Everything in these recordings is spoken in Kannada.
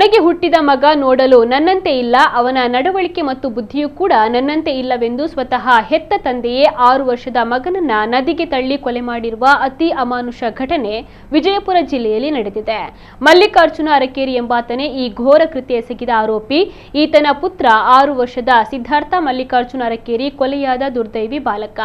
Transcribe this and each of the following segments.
ತನಗೆ ಹುಟ್ಟಿದ ಮಗ ನೋಡಲು ನನ್ನಂತೆ ಇಲ್ಲ, ಅವನ ನಡವಳಿಕೆ ಮತ್ತು ಬುದ್ಧಿಯೂ ಕೂಡ ನನ್ನಂತೆ ಇಲ್ಲವೆಂದು ಸ್ವತಃ ಹೆತ್ತ ತಂದೆಯೇ 6 ವರ್ಷದ ಮಗನನ್ನ ನದಿಗೆ ತಳ್ಳಿ ಕೊಲೆ ಮಾಡಿರುವ ಅತಿ ಅಮಾನುಷ ಘಟನೆ ವಿಜಯಪುರ ಜಿಲ್ಲೆಯಲ್ಲಿ ನಡೆದಿದೆ. ಮಲ್ಲಿಕಾರ್ಜುನ ಅರಕೇರಿ ಎಂಬಾತನೇ ಈ ಘೋರ ಕೃತ್ಯ ಎಸಗಿದ ಆರೋಪಿ. ಈತನ ಪುತ್ರ 6 ವರ್ಷದ ಸಿದ್ಧಾರ್ಥ ಮಲ್ಲಿಕಾರ್ಜುನ ಅರಕೇರಿ ಕೊಲೆಯಾದ ದುರ್ದೈವಿ ಬಾಲಕ.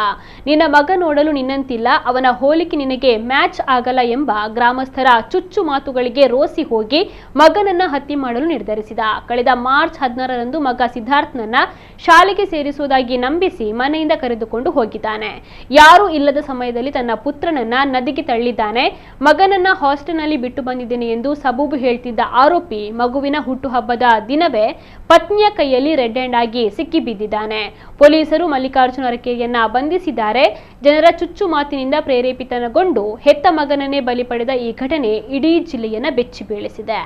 ನಿನ್ನ ಮಗ ನೋಡಲು ನಿನ್ನಂತಿಲ್ಲ, ಅವನ ಹೋಲಿಕೆ ನಿನಗೆ ಮ್ಯಾಚ್ ಆಗಲ್ಲ ಎಂಬ ಗ್ರಾಮಸ್ಥರ ಚುಚ್ಚು ಮಾತುಗಳಿಗೆ ರೋಸಿ ಹೋಗಿ ಮಗನನ್ನ ಹತ್ಯೆ ಮಾಡಲು ನಿರ್ಧರಿಸಿದ. ಕಳೆದ ಮಾರ್ಚ್ 16ರಂದು ಮಗ ಸಿದ್ಧಾರ್ಥನನ್ನ ಶಾಲೆಗೆ ಸೇರಿಸುವುದಾಗಿ ನಂಬಿಸಿ ಮನೆಯಿಂದ ಕರೆದುಕೊಂಡು ಹೋಗಿದ್ದಾನೆ. ಯಾರೂ ಇಲ್ಲದ ಸಮಯದಲ್ಲಿ ತನ್ನ ಪುತ್ರನನ್ನ ನದಿಗೆ ತಳ್ಳಿದ್ದಾನೆ. ಮಗನನ್ನ ಹಾಸ್ಟೆಲ್ನಲ್ಲಿ ಬಿಟ್ಟು ಬಂದಿದ್ದೇನೆ ಎಂದು ಸಬೂಬು ಹೇಳ್ತಿದ್ದ ಆರೋಪಿ ಮಗುವಿನ ಹುಟ್ಟುಹಬ್ಬದ ದಿನವೇ ಪತ್ನಿಯ ಕೈಯಲ್ಲಿ ರೆಡ್ ಹ್ಯಾಂಡ್ ಆಗಿ ಸಿಕ್ಕಿಬಿದ್ದಿದ್ದಾನೆ. ಪೊಲೀಸರು ಮಲ್ಲಿಕಾರ್ಜುನ ಅರಕೇರಿಯನ್ನ ಬಂಧಿಸಿದ್ದಾರೆ. ಜನರ ಚುಚ್ಚು ಮಾತಿನಿಂದ ಪ್ರೇರೇಪಿತಗೊಂಡು ಹೆತ್ತ ಮಗನನ್ನೇ ಬಲಿ ಪಡೆದ ಈ ಘಟನೆ ಇಡೀ ಜಿಲ್ಲೆಯನ್ನ ಬೆಚ್ಚಿ ಬೀಳಿಸಿದೆ.